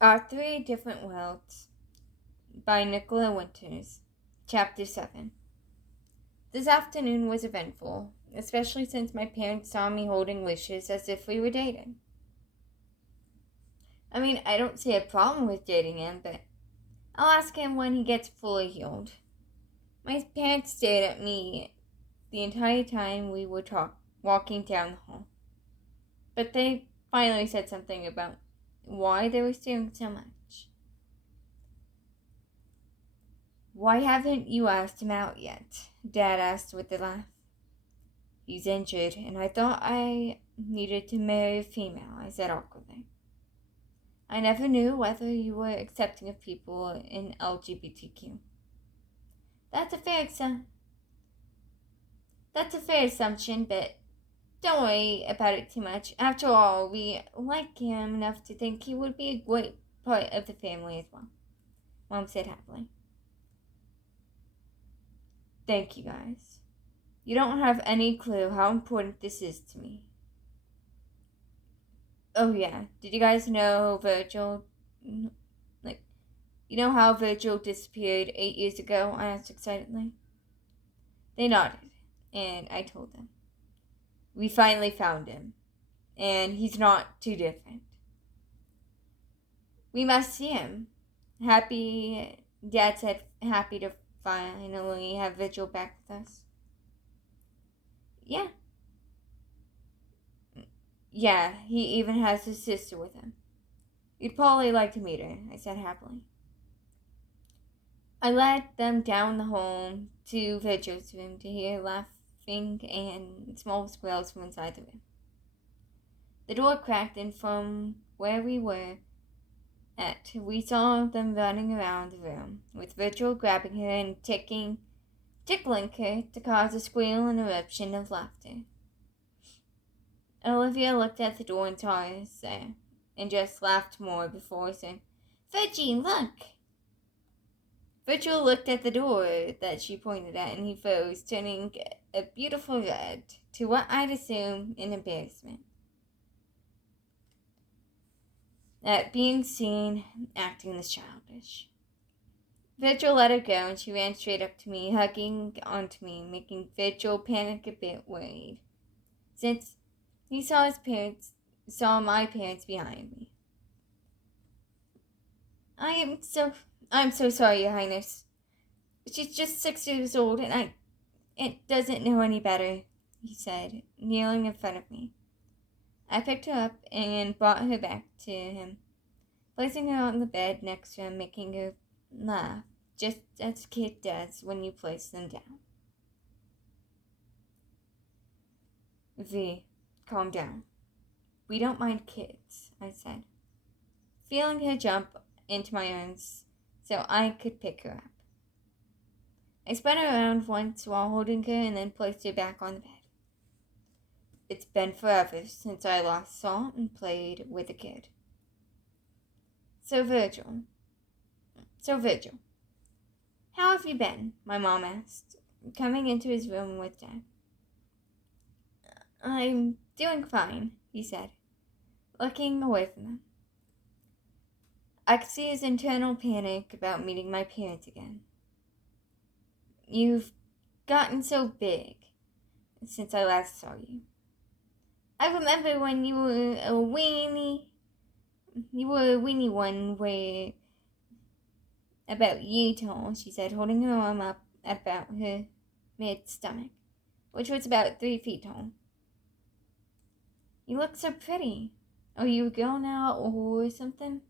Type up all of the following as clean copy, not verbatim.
Our Three Different Worlds by Nicola Winters. Chapter 7. This afternoon was eventful, especially since my parents saw me holding Lucious as if we were dating. I mean, I don't see a problem with dating him, but I'll ask him when he gets fully healed. My parents stared at me the entire time we were walking down the hall. But they finally said something about why they were staring so much. "Why haven't you asked him out yet?" Dad asked with a laugh. "He's injured, and I thought I needed to marry a female," I said awkwardly. "I never knew whether you were accepting of people in LGBTQ. That's a fair assumption, but don't worry about it too much. After all, we like him enough to think he would be a great part of the family as well," Mom said happily. "Thank you guys. You don't have any clue how important this is to me." "Oh yeah, did you guys know Virgil, like, you know how Virgil disappeared 8 years ago?" I asked excitedly. They nodded, and I told them. "We finally found him, and he's not too different. We must see him." Dad said, happy to finally have Virgil back with us. "Yeah. Yeah, he even has his sister with him. You'd probably like to meet her," I said happily. I led them down the hall to Virgil's room to hear laughing and small squeals from inside the room. The door cracked, and from where we were at, we saw them running around the room, with Virgil grabbing her and tickling her to cause a squeal and eruption of laughter. Olivia looked at the door and saw us there, and just laughed more before saying, "Virgil, look!" Virgil looked at the door that she pointed at, and he froze, turning a beautiful red to what I'd assume in embarrassment at being seen acting this childish. Virgil let her go, and she ran straight up to me, hugging onto me, making Virgil panic a bit worried, since he saw my parents behind me. I'm so sorry, Your Highness. She's just 6 years old, and it doesn't know any better," he said, kneeling in front of me. I picked her up and brought her back to him, placing her on the bed next to him, making her laugh, just as a kid does when you place them down. "V, calm down. We don't mind kids," I said, feeling her jump into my arms so I could pick her up. I spun her around once while holding her and then placed her back on the bed. It's been forever since I last saw and played with a kid. So Virgil, how have you been?" my mom asked, coming into his room with Dad. "I'm doing fine," he said, looking away from them. I could see his internal panic about meeting my parents again. "You've gotten so big since I last saw you. I remember when you were a weenie one where about you tall," she said, holding her arm up about her mid-stomach, which was about 3 feet tall. "You look so pretty. Are you a girl now or something?"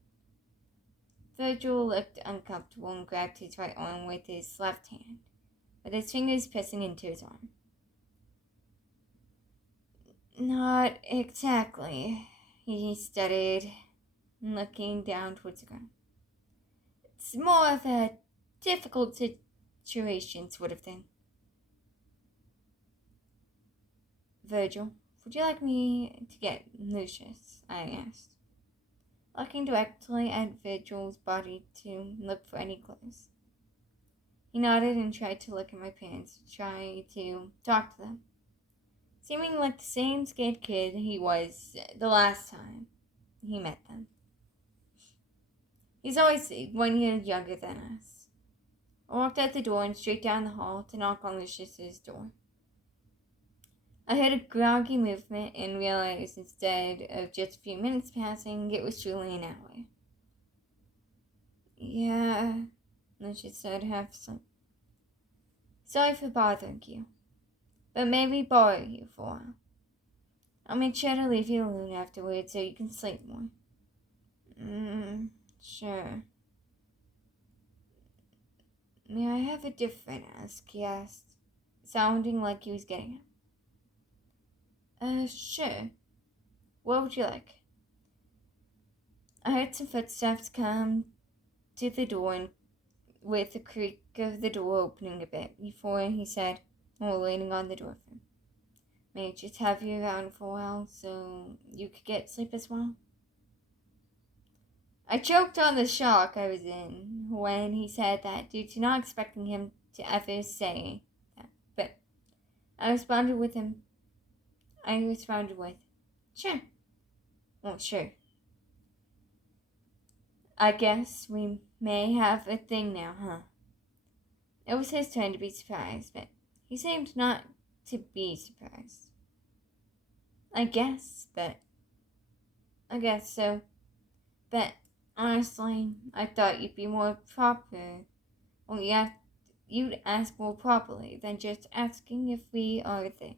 Virgil looked uncomfortable and grabbed his right arm with his left hand, with his fingers pressing into his arm. "Not exactly," he stuttered, looking down towards the ground. "It's more of a difficult situation sort of thing." "Virgil, would you like me to get Lucious?" I asked, looking directly at Virgil's body to look for any clues. He nodded and tried to look at my parents, try to talk to them, seeming like the same scared kid he was the last time he met them. He's always 1 year younger than us. I walked out the door and straight down the hall to knock on Lucious's door. I heard a groggy movement and realized instead of just a few minutes passing, it was truly an hour. Yeah, Lucious said, half asleep. Sorry for bothering you, but maybe borrow you for a while. I'll make sure to leave you alone afterwards so you can sleep more. Sure. May I have a different ask? He asked, sounding like he was getting up. Sure. What would you like? I heard some footsteps come to the door and with the creak of the door opening a bit before he said, while leaning on the doorframe, may I just have you around for a while so you could get sleep as well? I choked on the shock I was in when he said that due to not expecting him to ever say that, but I responded with, sure. Well, sure. I guess we may have a thing now, huh? It was his turn to be surprised, but he seemed not to be surprised. I guess so. But honestly, I thought you'd be more proper. Well, you'd ask more properly than just asking if we are a thing,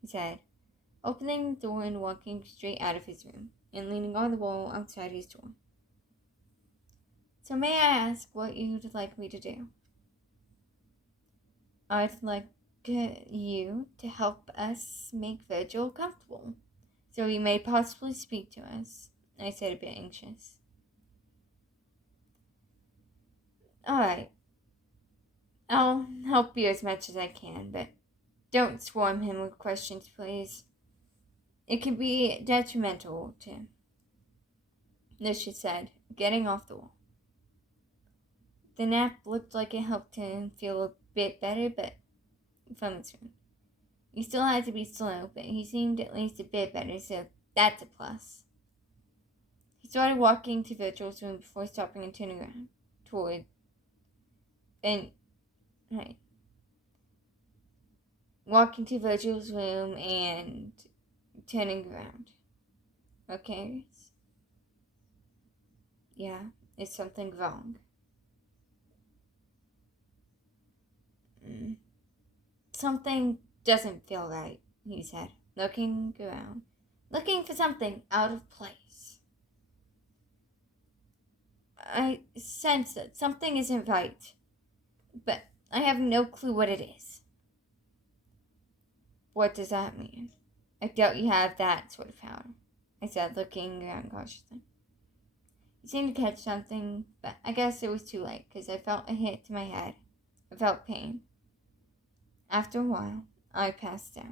he said, opening the door and walking straight out of his room and leaning on the wall outside his door. So may I ask what you'd like me to do? I'd like you to help us make Virgil comfortable, so he may possibly speak to us, I said, a bit anxious. Alright, I'll help you as much as I can, but don't swarm him with questions, please. It can be detrimental to him, Lucious said, getting off the wall. The nap looked like it helped him feel a bit better, but from its room. He still had to be slow, but he seemed at least a bit better, so that's a plus. He started walking to Virgil's room before stopping and turning around walking to Virgil's room and turning around. Okay? Yeah, is something wrong? Something doesn't feel right, he said, looking around, looking for something out of place. I sense that something isn't right, but I have no clue what it is. What does that mean? I doubt you have that sort of power, I said, looking around cautiously. He seemed to catch something, but I guess it was too late, because I felt a hit to my head. I felt pain. After a while, I passed out.